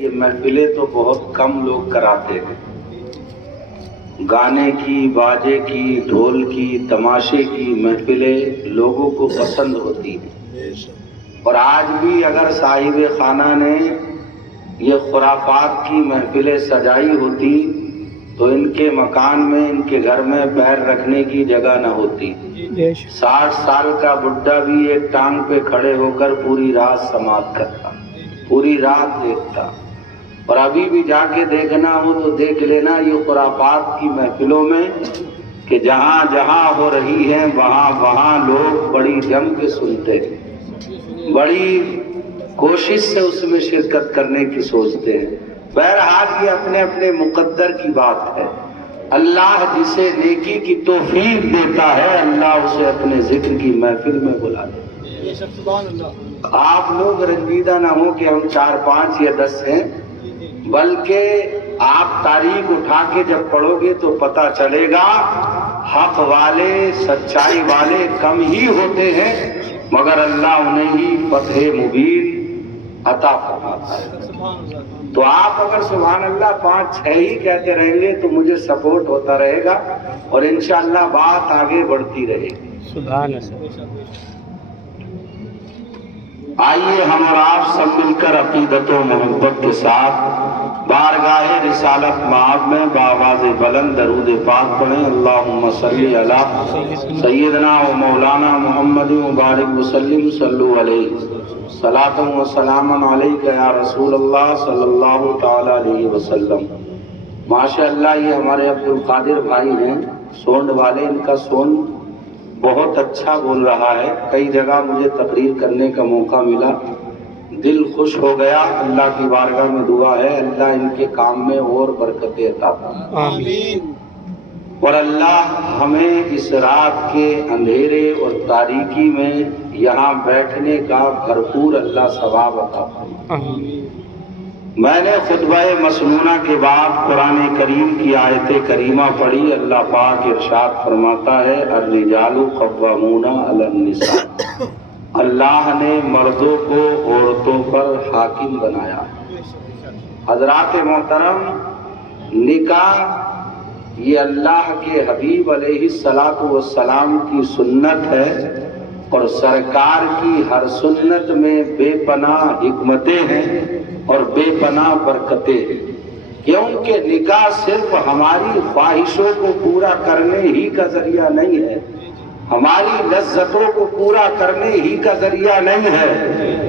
یہ محفلیں تو بہت کم لوگ کراتے ہیں، گانے کی، باجے کی، ڈھول کی، تماشے کی محفلیں لوگوں کو پسند ہوتی ہیں۔ اور آج بھی اگر صاحب خانہ نے یہ خرافات کی محفلیں سجائی ہوتی تو ان کے مکان میں، ان کے گھر میں پیر رکھنے کی جگہ نہ ہوتی۔ 60 سال کا بڈھا بھی ایک ٹانگ پہ کھڑے ہو کر پوری رات سماعت کرتا، پوری رات دیکھتا۔ اور ابھی بھی جا کے دیکھنا ہو تو دیکھ لینا یہ خرافات کی محفلوں میں کہ جہاں جہاں ہو رہی ہیں وہاں وہاں لوگ بڑی جم کے سنتے ہیں، بڑی کوشش سے اس میں شرکت کرنے کی سوچتے ہیں۔ بہرحال یہ اپنے اپنے مقدر کی بات ہے۔ اللہ جسے نیکی کی توفیق دیتا ہے اللہ اسے اپنے ذکر کی محفل میں بلا دیتا ہے۔ آپ لوگ رنجیدہ نہ ہو کہ ہم 4 5 یا 10 ہیں، بلکہ آپ تاریخ اٹھا کے جب پڑھو گے تو پتہ چلے گا حق والے، سچائی والے کم ہی ہوتے ہیں، مگر اللہ انہیں ہی فتح مبین عطا فرماتا ہے۔ تو آپ اگر سبحان اللہ 5 6 ہی کہتے رہیں گے تو مجھے سپورٹ ہوتا رہے گا اور انشاءاللہ بات آگے بڑھتی رہے گی۔ سبحان اللہ۔ آئیے ہم اور آپ سب مل کر عقیدت و محبت کے ساتھ بارگاہ رسالت مآب میں بآواز بلند درود پاک پڑھیں۔ اللہم صلی علی سیدنا و مولانا محمد مبارک وسلم، صلو علیہ صلاۃ و سلام علیک یا رسول اللہ صلی اللہ تعالی علیہ وسلم۔ ماشاءاللہ یہ ہمارے عبد القادر بھائی ہیں سونڈ والے، ان کا سونڈ بہت اچھا بول رہا ہے۔ کئی جگہ مجھے تقریر کرنے کا موقع ملا، دل خوش ہو گیا۔ اللہ کی بارگاہ میں دعا ہے اللہ ان کے کام میں اور برکتیں عطا فرمائے، آمین۔ اور اللہ ہمیں اس رات کے اندھیرے اور تاریکی میں یہاں بیٹھنے کا بھرپور اللہ ثواب عطا فرمائے۔ آمین۔ میں نے خطبہ مسنونہ کے بعد قرآن کریم کی آیت کریمہ پڑھی۔ اللہ پاک ارشاد فرماتا ہے الرجال قوامون علی النساء، اللہ نے مردوں کو عورتوں پر حاکم بنایا ہے۔ حضرات محترم، نکاح یہ اللہ کے حبیب علیہ السلام کی سنت ہے، اور سرکار کی ہر سنت میں بے پناہ حکمتیں ہیں اور بے پناہ برکتیں ہیں، کیونکہ نکاح صرف ہماری خواہشوں کو پورا کرنے ہی کا ذریعہ نہیں ہے، ہماری لذتوں کو پورا کرنے ہی کا ذریعہ نہیں ہے،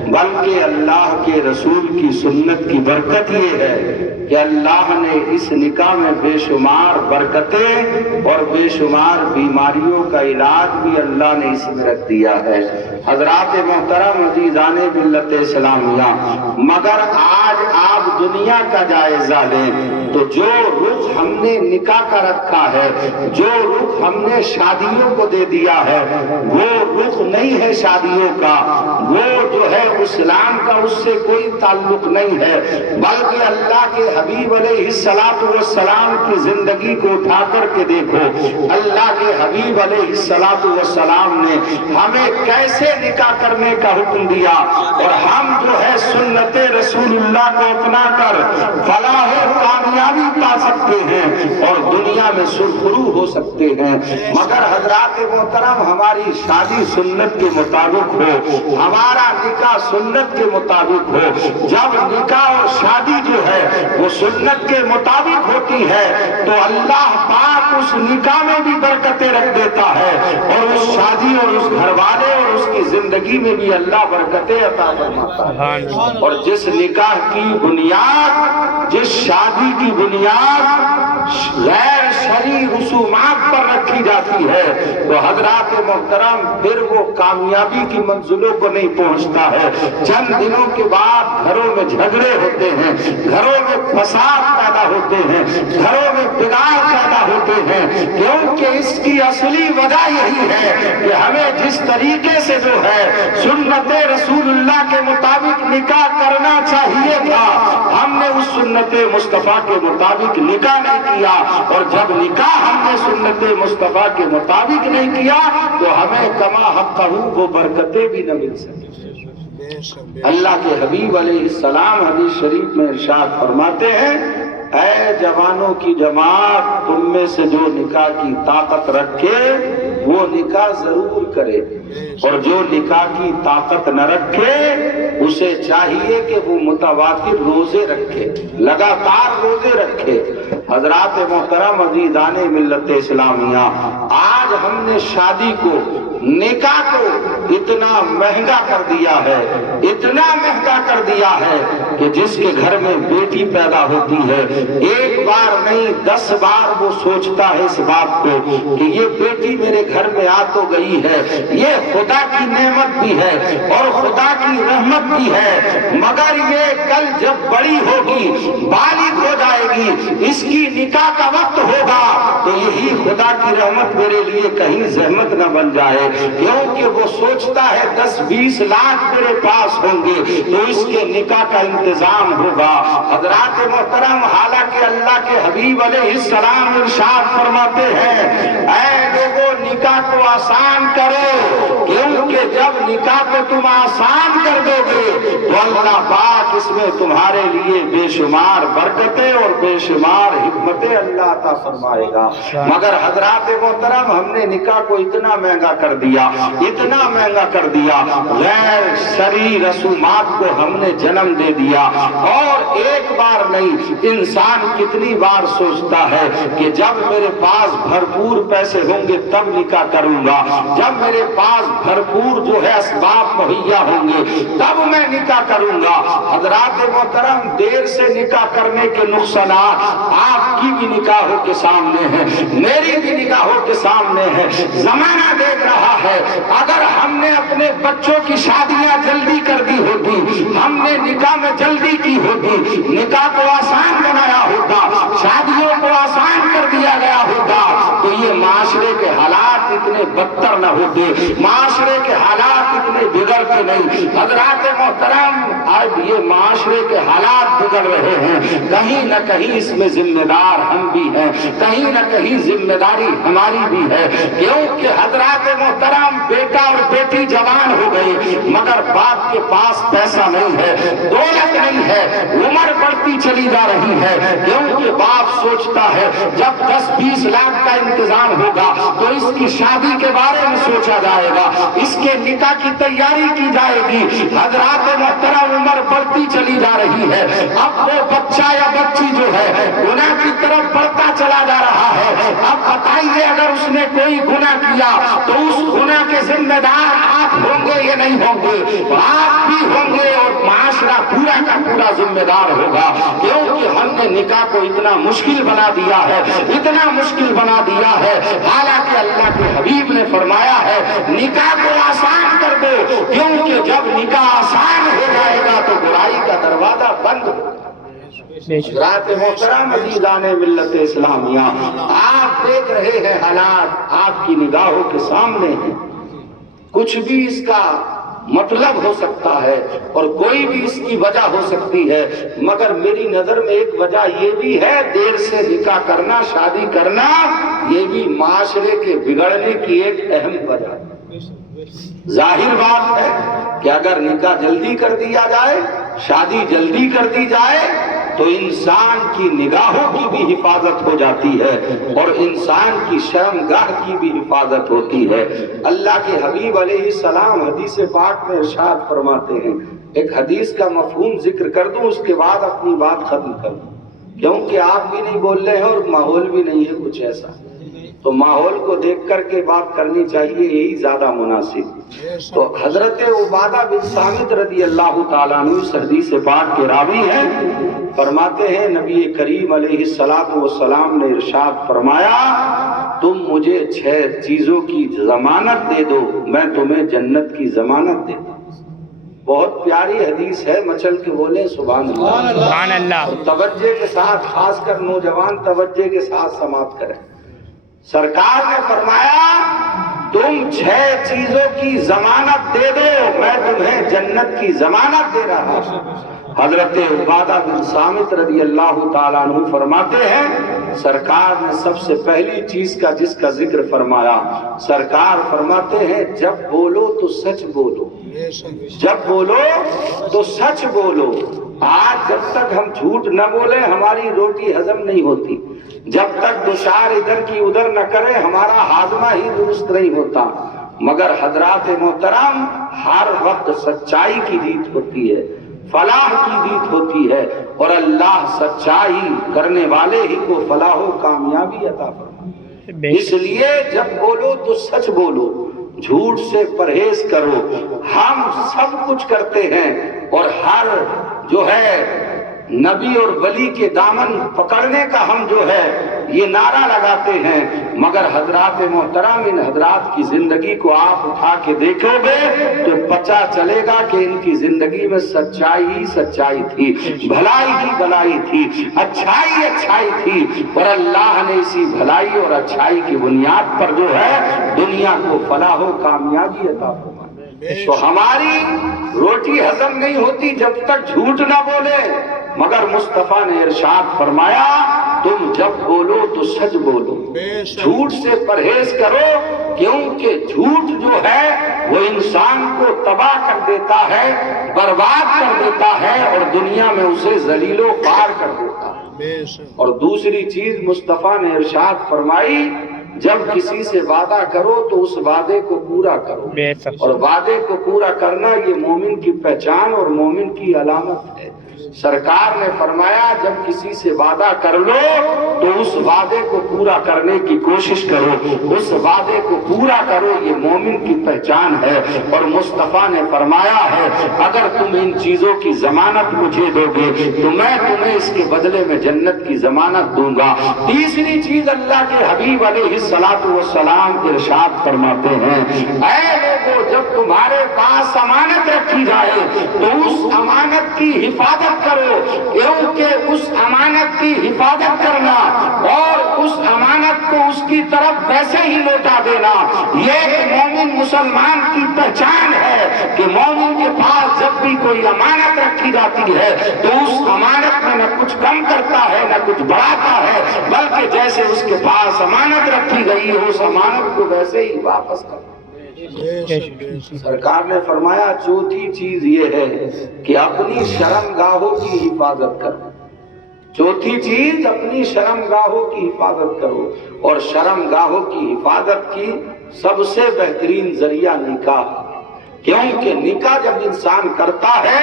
بلکہ اللہ کے رسول کی سنت کی برکت یہ ہے کہ اللہ نے اس نکاح میں بے شمار برکتیں اور بے شمار بیماریوں کا علاج بھی اللہ نے اس میں رکھ دیا ہے۔ حضرات محترم عزیزان ملت اسلامیہ، مگر آج آپ دنیا کا جائزہ لیں تو جو رخ ہم نے نکاح کا رکھا ہے، جو رخ ہم نے شادیوں کو دے دیا ہے، وہ رخ نہیں ہے شادیوں کا، وہ جو ہے اسلام کا اس سے کوئی تعلق نہیں ہے، بلکہ اللہ کے حبیب علیہ السلام کی زندگی کو اٹھا کر کے دیکھو، اللہ کے حبیب علیہ السلام نے ہمیں کیسے نکاح کرنے کا حکم دیا، اور ہم جو ہے سنت رسول اللہ کو اپنا کر فلاح و کامیابی پا سکتے ہیں اور دنیا میں سرخرو ہو سکتے ہیں۔ مگر حضرات محترم، ہماری شادی سنت کے مطابق ہو، ہمارا نکاح سنت کے مطابق ہو۔ جب نکاح اور شادی جو ہے وہ سنت کے مطابق ہوتی ہے تو اللہ پاک اس نکاح میں بھی برکتیں رکھ دیتا ہے، اور اس شادی اور اس گھر والے اور اس کی زندگی میں بھی اللہ برکتیں عطا فرماتا ہے۔ اور جس نکاح کی بنیاد، جس شادی کی بنیاد غیر شرعی رسومات پر رکھی جاتی ہے تو حضرات محترم پھر وہ کامیابی کی منزلوں کو نہیں پہنچتا ہے۔ چند دنوں کے بعد گھروں میں جھگڑے ہوتے ہیں، گھروں میں فساد پیدا ہوتے ہیں، گھروں میں بگاڑ پیدا ہوتے ہیں، کیونکہ اس کی اصلی وجہ یہی ہے کہ ہمیں جس طریقے سے جو ہے سنت رسول اللہ کے مطابق نکاح کرنا چاہیے تھا، ہم نے اس سنت مصطفیٰ کے مطابق نکاح نہیں کیا، اور جب نکاح ہم نے سنت مصطفیٰ کے مطابق نہیں کیا تو ہمیں کما حقہ وہ برکتیں بھی نہ مل سکیں۔ اللہ کے حبیب علیہ السلام حدیث شریف میں ارشاد فرماتے ہیں، اے جوانوں کی جماعت، تم میں سے جو نکاح کی طاقت رکھے وہ نکاح ضرور کرے، اور جو نکاح کی طاقت نہ رکھے اسے چاہیے کہ وہ متواتر روزے رکھے، لگاتار روزے رکھے۔ حضرات محترم عزیزان ملت اسلامیہ، آج ہم نے شادی کو، نکاح کو اتنا مہنگا کر دیا ہے، اتنا مہنگا کر دیا ہے کہ جس کے گھر میں بیٹی پیدا ہوتی ہے، ایک بار نہیں 10 بار وہ سوچتا ہے اس بات کو کہ یہ بیٹی میرے گھر میں آ تو گئی ہے، یہ خدا کی نعمت بھی ہے اور خدا کی رحمت بھی ہے، مگر یہ کل جب بڑی ہوگی، بالغ ہو جائے گی، اس کی نکاح کا وقت ہوگا تو یہی خدا کی رحمت میرے لیے کہیں زحمت نہ بن جائے، کیونکہ وہ سوچتا ہے 10-20 لاکھ میرے پاس ہوں گے تو اس کے نکاح کا انتظام ہوگا۔ حضرات محترم، حالانکہ اللہ کے حبیب علیہ السلام ارشاد فرماتے ہیں، اے لوگوں نکاح کو آسان کرو، کیونکہ جب نکاح کو تم آسان کر دو گے تو اللہ پاک اس میں تمہارے لیے بے شمار برکتیں اور بے شمار حکمتیں اللہ عطا فرمائے گا۔ مگر حضرات محترم، ہم نے نکاح کو اتنا مہنگا کر دیا، اتنا مہنگا کر دیا، غیر شرعی رسومات کو ہم نے جنم دے دیا، اور ایک بار نہیں، انسان کتنی بار سوچتا ہے کہ جب میرے پاس بھرپور پیسے ہوں گے تب نکاح کروں گا، جب میرے پاس بھرپور جو ہے اسباب مہیا ہوں گے تب میں نکاح کروں گا۔ حضرات محترم، دیر سے نکاح کرنے کے نقصانات آپ کی بھی نکاحوں کے سامنے ہیں، میری بھی نکاحوں کے سامنے ہے، زمانہ دیکھ رہا ہے۔ اگر ہم نے اپنے بچوں کی شادیاں جلدی کر دی ہوتی، ہم نے نکاح میں جلدی کی ہوتی، نکاح کو آسان بنایا ہوتا، شادیوں کو آسان کر دیا گیا ہوتا تو یہ معاشرے کے حالات اتنے بدتر نہ ہوتے، معاشرے کے حالات اتنے بگڑتے نہیں۔ حضرات محترم، آج یہ معاشرے کے حالات بگڑ رہے ہیں، کہیں نہ کہیں اس میں ذمہ دار ہم بھی ہیں، کہیں نہ کہیں ذمہ داری ہماری بھی ہے، کیونکہ حضرات محترم، بیٹا اور بیٹی جوان ہو گئے مگر باپ کے پاس پیسہ نہیں ہے، دولت نہیں ہے، عمر بڑھتی چلی جا رہی ہے، کیونکہ باپ سوچتا ہے جب 10-20 لاکھ کا انتظام ہوگا تو اس کی شادی کے بارے میں سوچا جائے گا، اس کے نکاح کی تیاری کی جائے گی۔ حضرات محترم، عمر بڑھتی چلی جا رہی ہے، اب وہ بچہ یا بچی جو ہے گناہ کی طرف بڑھتا چلا جا رہا ہے۔ اب بتائیے اگر اس نے کوئی گناہ کیا تو اس گناہ کے ذمہ دار آپ ہوں گے یا نہیں ہوں گے؟ آپ بھی ہوں گے اور معاشرہ پورا کا پورا ذمہ دار ہوگا، کیونکہ ہم نے نکاح کو اتنا مشکل بنا دیا ہے، اتنا مشکل بنا دیا ہے، حالانکہ اللہ کے حبیب نے فرمایا ہے نکاح کو آسان کر دو، کیونکہ جب نکاح آسان ہو جائے گا تو برائی کا دروازہ بند ہو۔ حضرات محترم عزیزان ملت اسلامیہ، آپ دیکھ رہے ہیں حالات آپ کی نگاہوں کے سامنے ہیں، کچھ بھی اس کا مطلب ہو سکتا ہے اور کوئی بھی اس کی وجہ ہو سکتی ہے، مگر میری نظر میں ایک وجہ یہ بھی ہے، دیر سے نکاح کرنا، شادی کرنا، یہ بھی معاشرے کے بگڑنے کی ایک اہم وجہ ہے۔ ظاہر بات ہے کہ اگر نکاح جلدی کر دیا جائے، شادی جلدی کر دی جائے تو انسان کی نگاہوں کی بھی حفاظت ہو جاتی ہے اور انسان کی شرمگاہ کی بھی حفاظت ہوتی ہے۔ اللہ کے حبیب علیہ السلام حدیث پاک میں ارشاد فرماتے ہیں، ایک حدیث کا مفہوم ذکر کر دوں اس کے بعد اپنی بات ختم کر دوں، کیونکہ آپ بھی نہیں بول رہے ہیں اور ماحول بھی نہیں ہے کچھ ایسا، تو ماحول کو دیکھ کر کے بات کرنی چاہیے، یہی زیادہ مناسب۔ تو حضرت عبادہ بن صامت رضی اللہ تعالیٰ عنہ اس حدیث پاک کے راوی ہیں، فرماتے ہیں نبی کریم علیہ السلام نے ارشاد فرمایا، تم مجھے 6 چیزوں کی ضمانت دے دو، میں تمہیں جنت کی ضمانت دے دوں۔ بہت پیاری حدیث ہے، مچل کے بولیں سبحان اللہ، سبحان اللہ، اور توجہ کے ساتھ، خاص کر نوجوان توجہ کے ساتھ سماعت کریں۔ سرکار نے فرمایا تم 6 چیزوں کی ضمانت دے دو، میں تمہیں جنت کی ضمانت دے رہا ہوں۔ حضرت عبادہ بن صامت رضی اللہ تعالیٰ عنہ فرماتے ہیں سرکار نے سب سے پہلی چیز جس کا ذکر فرمایا، سرکار فرماتے ہیں جب بولو تو سچ بولو، جب بولو تو سچ بولو. آج جب تک ہم جھوٹ نہ بولے ہماری روٹی ہضم نہیں ہوتی. جب تک دشار ادھر کی ادھر نہ کرے ہمارا ہاضمہ ہی درست نہیں ہوتا. مگر حضرات محترم ہر وقت سچائی کی جیت ہوتی ہے, فلاح کی جیت ہوتی ہے, اور اللہ سچائی کرنے والے ہی کو فلاح و کامیابی عطا فرماتا. اس لیے جب بولو تو سچ بولو, جھوٹ سے پرہیز کرو. ہم سب کچھ کرتے ہیں اور ہر جو ہے نبی اور ولی کے دامن پکڑنے کا ہم جو ہے یہ نعرہ لگاتے ہیں, مگر حضرات محترم ان حضرات کی زندگی کو آپ اٹھا کے دیکھو گے تو پتہ چلے گا کہ ان کی زندگی میں سچائی ہی سچائی تھی, بھلائی ہی بھلائی تھی, اچھائی اچھائی تھی, اور اللہ نے اسی بھلائی اور اچھائی کی بنیاد پر جو ہے دنیا کو فلاح و کامیابی عطا فرمائی. تو ہماری روٹی ہضم نہیں ہوتی جب تک جھوٹ نہ بولے, مگر مصطفیٰ نے ارشاد فرمایا تم جب بولو تو سچ بولو, جھوٹ سے پرہیز کرو, کیونکہ جھوٹ جو ہے وہ انسان کو تباہ کر دیتا ہے, برباد کر دیتا ہے, اور دنیا میں اسے ذلیل و خوار کر دیتا ہے. اور دوسری چیز مصطفیٰ نے ارشاد فرمائی جب کسی سے وعدہ کرو تو اس وعدے کو پورا کرو, اور وعدے کو پورا کرنا یہ مومن کی پہچان اور مومن کی علامت ہے. سرکار نے فرمایا جب کسی سے وعدہ کر لو تو اس وعدے کو پورا کرنے کی کوشش کرو, اس وعدے کو پورا کرو, یہ مومن کی پہچان ہے. اور مصطفیٰ نے فرمایا ہے اگر تم ان چیزوں کی ضمانت مجھے دو گے تو میں تمہیں اس کے بدلے میں جنت کی ضمانت دوں گا. تیسری چیز اللہ کے حبیب علیہ الصلوۃ والسلام ارشاد فرماتے ہیں اے لوگوں جب تمہارے پاس امانت رکھی جائے تو اس امانت کی حفاظت کرو, کیونکہ اس امانت کی حفاظت کرنا اور اس امانت کو اس کی طرف ویسے ہی لوٹا دینا یہ ایک مومن مسلمان کی پہچان ہے کہ مومن کے پاس جب بھی کوئی امانت رکھی جاتی ہے تو اس امانت میں نہ کچھ کم کرتا ہے نہ کچھ بڑھاتا ہے, بلکہ جیسے اس کے پاس امانت رکھی گئی ہے اس امانت کو ویسے ہی واپس کرتا. سرکار نے فرمایا چوتھی چیز یہ ہے کہ اپنی شرم گاہوں کی حفاظت کرو. چوتھی چیز اپنی شرم گاہوں کی حفاظت کرو, اور شرم گاہوں کی حفاظت کی سب سے بہترین ذریعہ نکاح, کیونکہ نکاح جب انسان کرتا ہے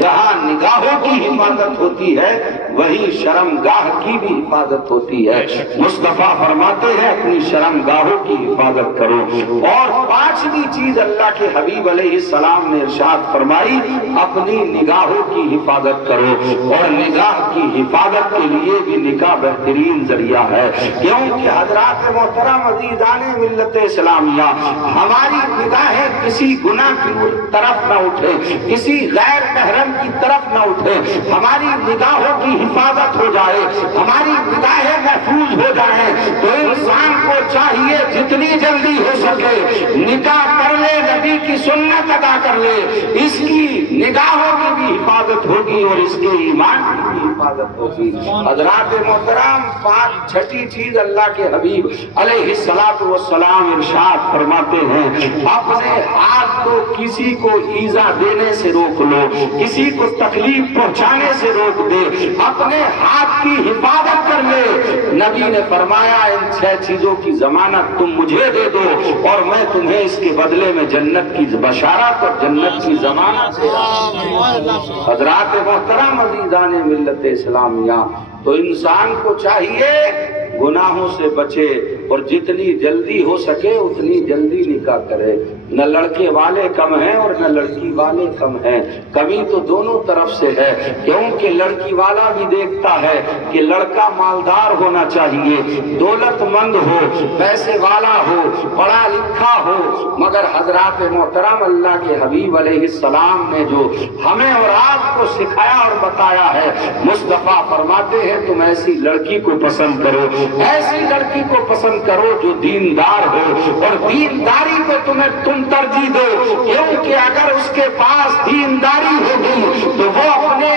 جہاں نگاہوں کی حفاظت ہوتی ہے وہیں شرم گاہ کی بھی حفاظت ہوتی ہے. مصطفیٰ فرماتے ہیں اپنی شرم گاہوں کی حفاظت کرو. اور پانچویں چیز اللہ کے حبیب علیہ السلام نے ارشاد فرمائی اپنی نگاہوں کی حفاظت کرو, اور نگاہ کی حفاظت کے لیے بھی نکاح بہترین ذریعہ ہے. کیونکہ حضرات محترم عزیزان ملت اسلامیہ ہماری نگاہیں کسی گناہ کی طرف نہ اٹھے, کسی غیر محرم کی طرف نہ اٹھے, ہماری نگاہوں کی حفاظت ہو جائے, ہماری نگاہیں محفوظ ہو جائیں. تو انسان کو چاہیے جتنی جلدی ہو سکے نکاح کر لے, نبی کی سنت ادا کر لے, اس کی نگاہوں کی بھی حفاظت ہوگی اور اس کے ایمان کی بھی حفاظت ہوگی. حضرات محترم چھٹی چیز اللہ کے حبیب علیہ الصلوۃ والسلام ارشاد فرماتے ہیں اپنے ہاتھ کو کسی کو ایذا دینے سے روک لو, کسی کو تکلیف پہنچانے سے روک دے, اپنے ہاتھ کی حفاظت کر لے. نبی نے فرمایا ان 6 چیزوں کی ضمانت تم مجھے دے دو اور میں تمہیں اس کے بدلے میں جنت کی بشارت اور جنت کی ضمانت دے رہا ہوں. حضرات محترم عزیزان ملت اسلامیہ تو انسان کو چاہیے گناہوں سے بچے اور جتنی جلدی ہو سکے اتنی جلدی نکاح کرے. نہ لڑکے والے کم ہیں اور نہ لڑکی والے کم ہیں, کمی تو دونوں طرف سے ہے. کیونکہ لڑکی والا بھی دیکھتا ہے کہ لڑکا مالدار ہونا چاہیے, دولت مند ہو, پیسے والا ہو, پڑھا لکھا ہو. مگر حضرات محترم اللہ کے حبیب علیہ السلام نے جو ہمیں اور آپ کو سکھایا اور بتایا ہے, مصطفیٰ فرماتے ہیں تم ایسی لڑکی کو پسند کرو, ایسی لڑکی کو پسند کرو جو دیندار ہو, اور دینداری کو تم ترجیح دو, کیونکہ اگر اس کے پاس دینداری ہوگی تو وہ اپنے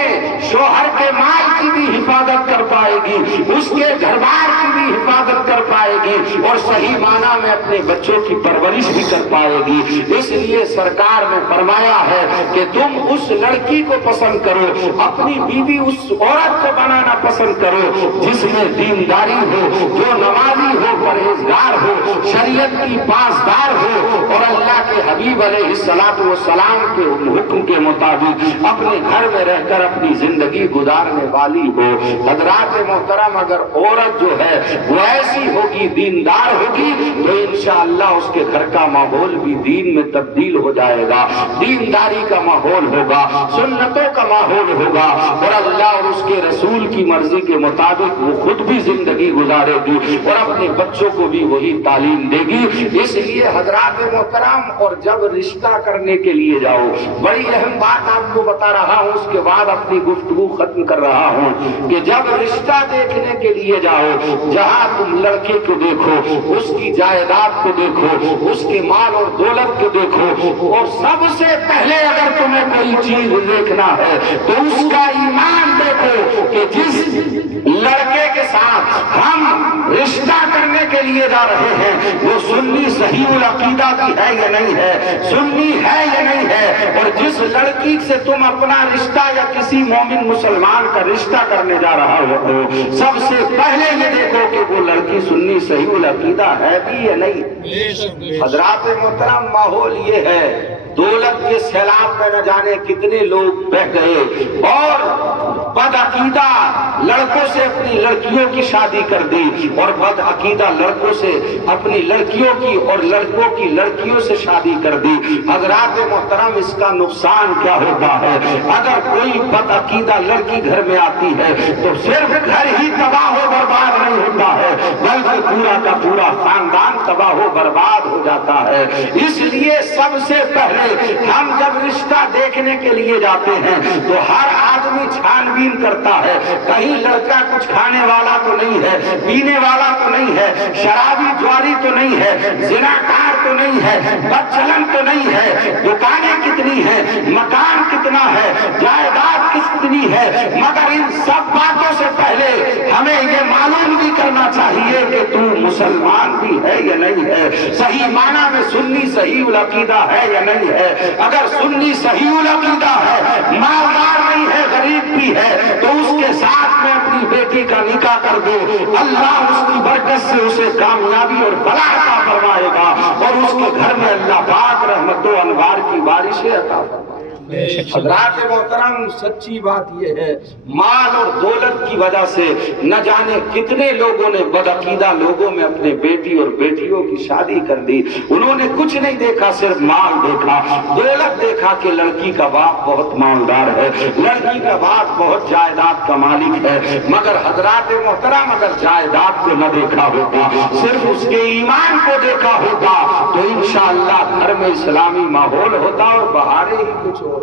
شوہر کے مال کی بھی حفاظت کر پائے گی, اس کے گھر بار کی بھی حفاظت کر پائے گی, اور صحیح معنی میں اپنے بچوں کی پرورش بھی کر پائے گی۔ اس لیے سرکار نے فرمایا ہے کہ تم اس لڑکی کو پسند کرو، اپنی بیوی اس عورت کو بنانا پسند کرو جس میں دینداری ہو، جو نمازی ہو، پرہیزگار ہو، شریعت کی پاسدار ہو، اور اللہ کے حبیب علیہ السلام کے حکم کے مطابق اپنے گھر میں رہ کر اپنی زندگی گزارنے والی ہو۔ حضرات محترم، اگر عورت جو ہے وہ ایسی ہوگی، دیندار ہوگی، تو انشاءاللہ اس کے گھر کا ماحول بھی دین میں تبدیل ہو جائے گا، دینداری کا ماحول ہوگا، سنتوں کا ماحول ہوگا، اور اللہ اور اس کے رسول کی مرضی کے مطابق وہ خود بھی زندگی گزارے گی اور اپنے بچوں کو بھی وہی تعلیم دے گی۔ اس لیے حضرات محترم، اور جب رشتہ کرنے کے لیے جاؤ، بڑی اہم بات آپ کو بتا رہا ہوں، اس کے بعد اپنی گفتگو ختم کر رہا ہوں، کہ جب رشتہ دیکھنے کے لیے جاؤ، جہاں تم لڑکے کو دیکھو، اس کی جائیداد کو دیکھو، اس کے مال اور دولت کو دیکھو، اور سب سے پہلے اگر تمہیں کوئی چیز دیکھنا ہے تو اس کا ایمان دیکھو کہ جس لڑکے کے ساتھ ہم رشتہ کرنے کے لیے جا رہے ہیں وہ سنی صحیح العقیدہ بھی ہے یا نہیں ہے، سنی ہے یا نہیں ہے، اور جس لڑکی سے تم اپنا رشتہ یا کسی مومن مسلمان کا رشتہ کرنے جا رہا ہو، سب سے پہلے یہ دیکھو کہ وہ لڑکی سنی صحیح العقیدہ ہے بھی یا نہیں۔ حضرات محترم، ماحول یہ ہے، دولت کے سیلاب میں نہ جانے کتنے لوگ بہ گئے اور بد عقیدہ لڑکوں سے اپنی لڑکیوں کی شادی کر دی، اور بد عقیدہ لڑکوں سے اپنی لڑکیوں کی اور لڑکوں کی لڑکیوں سے شادی کر دی۔ حضرات محترم، اس کا نقصان کیا ہوتا ہے؟ اگر کوئی بد عقیدہ لڑکی گھر میں آتی ہے تو صرف گھر ہی تباہ و برباد نہیں ہوتا ہے، بلکہ پورا کا پورا خاندان تباہ و برباد ہو جاتا ہے۔ اس لیے سب سے پہلے ہم جب رشتہ دیکھنے کے لیے جاتے ہیں تو ہر آدمی چھان بین کرتا ہے، کہیں لڑکا کچھ کھانے والا تو نہیں ہے، پینے والا تو نہیں ہے، شرابی جواری تو نہیں ہے، زناکار تو نہیں ہے، بدچلن تو نہیں ہے، دکانیں کتنی ہیں، مکان کتنا ہے، جائیداد کتنی ہے، مگر ان سب باتوں سے پہلے ہمیں یہ معلوم بھی کرنا چاہیے کہ تو مسلمان بھی ہے یا نہیں ہے، صحیح معنی میں سنی صحیح العقیدہ ہے یا نہیں ہے۔ اگر سنی صحیح العقیدہ ہے، مالدار نہیں ہے، غریب بھی ہے، تو اس کے ساتھ میں اپنی بیٹی کا نکاح کر دو، اللہ اس کی برکت سے اسے کامیابی اور فلاح عطا فرمائے گا، اور اس کے گھر میں اللہ پاک رحمت و انوار کی بارشیں عطا فرمائے گا۔ حضرات محترم، سچی بات یہ ہے، مال اور دولت کی وجہ سے نہ جانے کتنے لوگوں نے بدعقیدہ لوگوں میں اپنے بیٹی اور بیٹیوں کی شادی کر دی۔ انہوں نے کچھ نہیں دیکھا، صرف مال دیکھا، دولت دیکھا کہ لڑکی کا باپ بہت مالدار ہے، لڑکی کا باپ بہت جائیداد کا مالک ہے، مگر حضرات محترم، اگر جائیداد کو نہ دیکھا ہوتا، صرف اس کے ایمان کو دیکھا ہوتا، تو انشاءاللہ گھر میں اسلامی ماحول ہوتا اور بہاریں ہی کچھ اور۔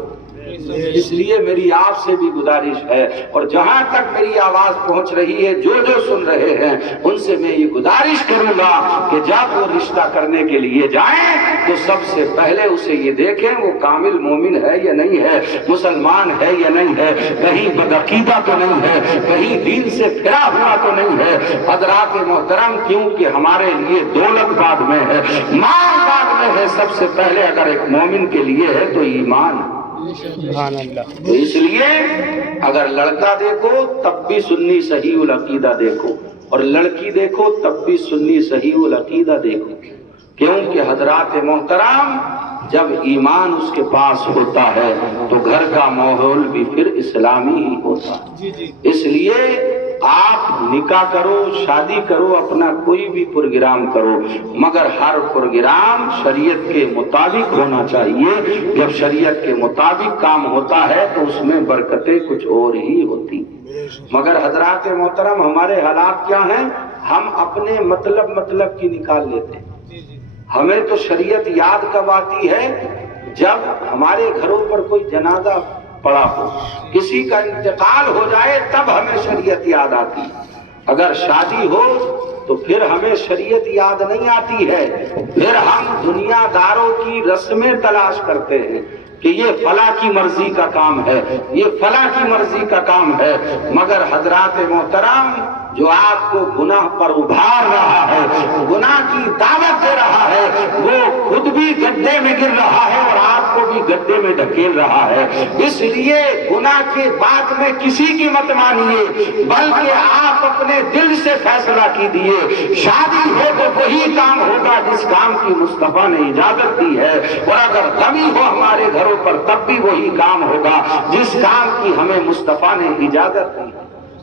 اس لیے میری آپ سے بھی گزارش ہے، اور جہاں تک میری آواز پہنچ رہی ہے، جو جو سن رہے ہیں ان سے میں یہ گزارش کروں گا کہ جب وہ رشتہ کرنے کے لیے جائیں تو سب سے پہلے اسے یہ دیکھیں وہ کامل مومن ہے یا نہیں ہے، مسلمان ہے یا نہیں ہے، کہیں بدعقیدہ تو نہیں ہے، کہیں دین سے پھرا ہوا تو نہیں ہے۔ حضرات محترم، کیونکہ ہمارے لیے دولت بعد میں ہے، مال بعد میں ہے، سب سے پہلے اگر ایک مومن کے لیے ہے تو ایمان ہے۔ تو اس لیے اگر لڑکا دیکھو تب بھی سنی صحیح العقیدہ دیکھو، اور لڑکی دیکھو تب بھی سنی صحیح العقیدہ دیکھو، کیونکہ حضرات محترم جب ایمان اس کے پاس ہوتا ہے تو گھر کا ماحول بھی پھر اسلامی ہی ہوتا ہے۔ اس لیے آپ نکاح کرو، شادی کرو، اپنا کوئی بھی پروگرام کرو، مگر ہر پروگرام شریعت کے مطابق ہونا چاہیے۔ جب شریعت کے مطابق کام ہوتا ہے تو اس میں برکتیں کچھ اور ہی ہوتی۔ مگر حضرات محترم، ہمارے حالات کیا ہیں؟ ہم اپنے مطلب کی نکال لیتے ہیں۔ ہمیں تو شریعت یاد کب آتی ہے؟ جب ہمارے گھروں پر کوئی جنازہ پڑا ہو، کسی کا انتقال ہو جائے، تب ہمیں شریعت یاد آتی ہے۔ اگر شادی ہو تو پھر ہمیں شریعت یاد نہیں آتی ہے، پھر ہم دنیا داروں کی رسمیں تلاش کرتے ہیں، کہ یہ فلاں کی مرضی کا کام ہے، یہ فلاں کی مرضی کا کام ہے، مگر حضرات محترم جو آپ کو گناہ پر ابھار رہا ہے، گناہ کی دعوت دے رہا ہے، وہ خود بھی گڈھے میں گر رہا ہے اور آپ کو بھی گڈھے میں ڈھکیل رہا ہے۔ اس لیے گناہ کے بعد میں کسی کی مت مانیے، بلکہ آپ اپنے دل سے فیصلہ کیجیے۔ شادی ہو تو وہی کام ہوگا جس کام کی مصطفیٰ نے اجازت دی ہے، اور اگر غمی ہو ہمارے گھروں پر تب بھی وہی کام ہوگا جس کام کی ہمیں مصطفیٰ نے اجازت دی ہے۔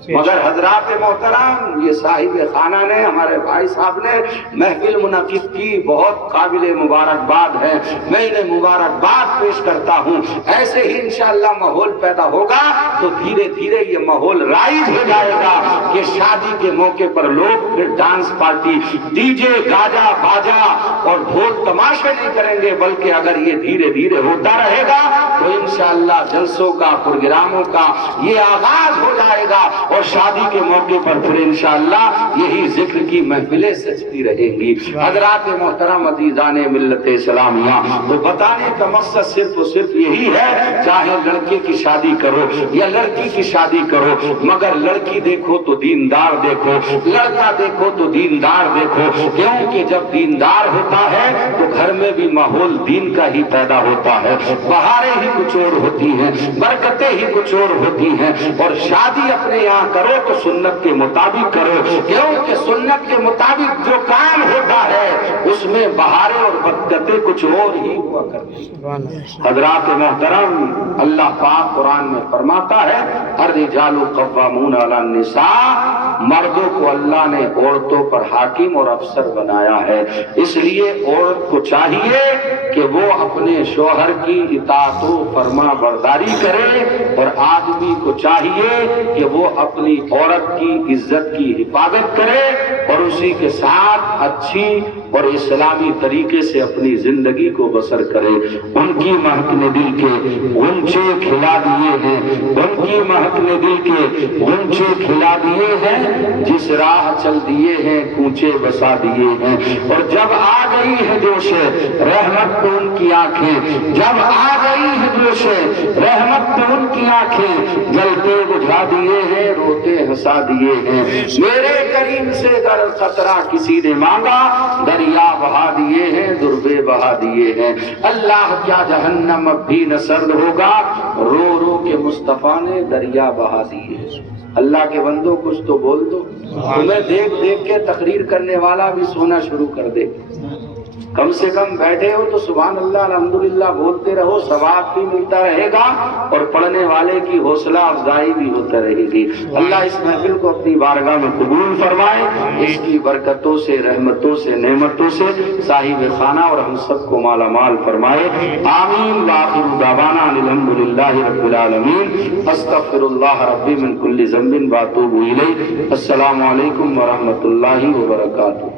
مگر حضرات محترم یہ صاحب خانہ نے، ہمارے بھائی صاحب نے محفل منعقد کی، بہت قابل مبارکباد ہے، میں انہیں مبارکباد پیش کرتا ہوں۔ ایسے ہی انشاءاللہ ماحول پیدا ہوگا تو دھیرے دھیرے یہ ماحول رائج ہو جائے گا کہ شادی کے موقع پر لوگ پھر ڈانس پارٹی، ڈی جے، گاجا باجا اور ڈھول تماشے نہیں کریں گے، بلکہ اگر یہ دھیرے دھیرے ہوتا رہے گا تو انشاءاللہ جلسوں کا، پروگراموں کا یہ آغاز ہو جائے گا، اور شادی کے موقع پر پھر انشاءاللہ یہی ذکر کی محفلیں سجتی رہیں گی۔ حضرات محترم عزیزان ملت اسلامیہ، تو بتانے کا مقصد صرف و صرف یہی ہے، چاہے لڑکے کی شادی کرو یا لڑکی کی شادی کرو، مگر لڑکی دیکھو تو دیندار دیکھو، لڑکا دیکھو تو دیندار دیکھو، کیونکہ جب دیندار ہوتا ہے تو گھر میں بھی ماحول دین کا ہی پیدا ہوتا ہے، بہاریں ہی کچھ اور ہوتی ہیں، برکتیں ہی کچھ اور ہوتی ہیں، اور شادی اپنے یہاں کرو تو سنت کے مطابق کرو، کیونکہ سنت کے مطابق جو کام ہوتا ہے اس میں بہاریں اور برکتیں کچھ اور ہی ہوا کرتی ہیں۔ حضرات محترم، اللہ پاک قرآن میں فرماتا ہے الرجال قوامون علی النساء، مردوں کو اللہ نے عورتوں پر حاکم اور افسر بنایا ہے، اس لیے عورت کو چاہیے کہ وہ اپنے شوہر کی اطاعت و فرما برداری کرے، اور آدمی کو چاہیے کہ وہ اپنی عورت کی عزت کی حفاظت کرے اور اسی کے ساتھ اچھی اور اسلامی طریقے سے اپنی زندگی کو بسر کرے۔ ان کی مہک نے دل کے غنچے کھلا دیے ہیں، ان کی مہک نے دل کے غنچے کھلا دیے ہیں، جس راہ چل دیے ہیں کوچے بسا دیے ہیں، اور جب آ گئی ہے جوش رحمت تو ان کی آنکھیں، جب آ گئی ہے جوش رحمت تو ان کی آنکھیں، جلتے بجھا دیے ہیں، روتے ہنسا دیے ہیں۔ میرے کریم سے گر قطرہ کسی نے مانگا، دریا بہا دیے ہیں، دربے بہا دیے ہیں۔ اللہ کیا جہنم اب بھی نہ سرد ہوگا، رو رو کے مصطفیٰ نے دریا بہا دیے۔ اللہ کے بندوں کچھ تو بول دو، تمہیں دیکھ دیکھ کے تقریر کرنے والا بھی سونا شروع کر دے۔ کم سے کم بیٹھے ہو تو سبحان اللہ الحمدللہ بولتے رہو، ثواب بھی ملتا رہے گا اور پڑھنے والے کی حوصلہ افزائی بھی ہوتا رہے گی۔ اللہ اس محفل کو اپنی بارگاہ میں قبول فرمائے، اس کی برکتوں سے، رحمتوں سے، نعمتوں سے صاحب خانہ اور ہم سب کو مالا مال فرمائے، آمین۔ وآخر دعوانا الحمدللہ رب العالمین، استغفر اللہ ربی من کل ذنب واتوب الیہ۔ السلام علیکم ورحمۃ اللہ وبرکاتہ۔